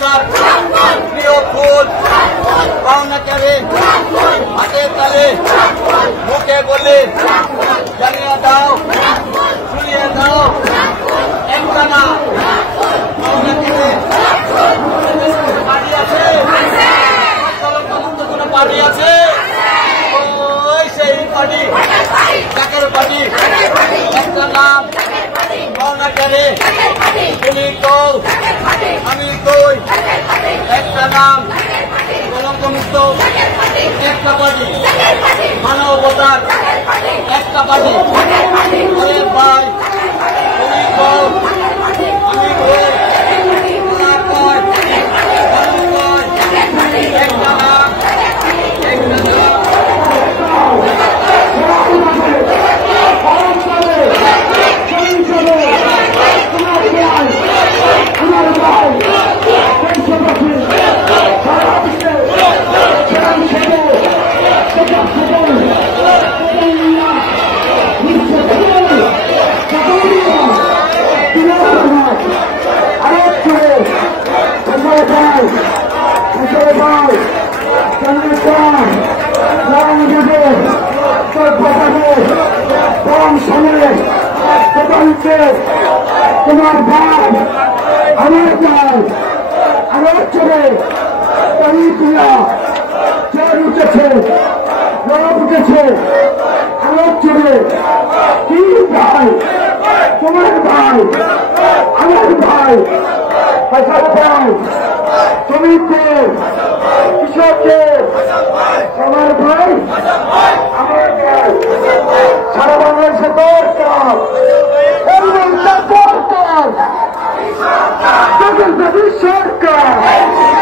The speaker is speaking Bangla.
অফিসার প্রিয় ফুল পাওনাকারী হাতে তালে মুখে বলে জানিয়ে দাও শুনিয়ে দাও একটা না পাওনাকারী পার্টি আছে কোনো পার্টি আছে ওই সেই পার্টি কাকের পার্টি একটা নাম পাওনাকারী তুমি কও আমি কই একটা নাম কলঙ্কমুক্ত একটা পার্টি মানবতার একটা পার্টি ওরে ভাই তুমি কও আমি কই ওরা কয় আমি কই একটা নাম একটা নাম তোমার ভাই আমার ভাই আমার ছেলে চোর উঠেছে রব উঠেছে আমার ছেলে কি ভাই তোমার ভাই আমার ভাই হাজার ভাই তুমি কে কিসব কে আমার ভাই আমার ভাই সারা বাংলাদেশে দরকার সরকার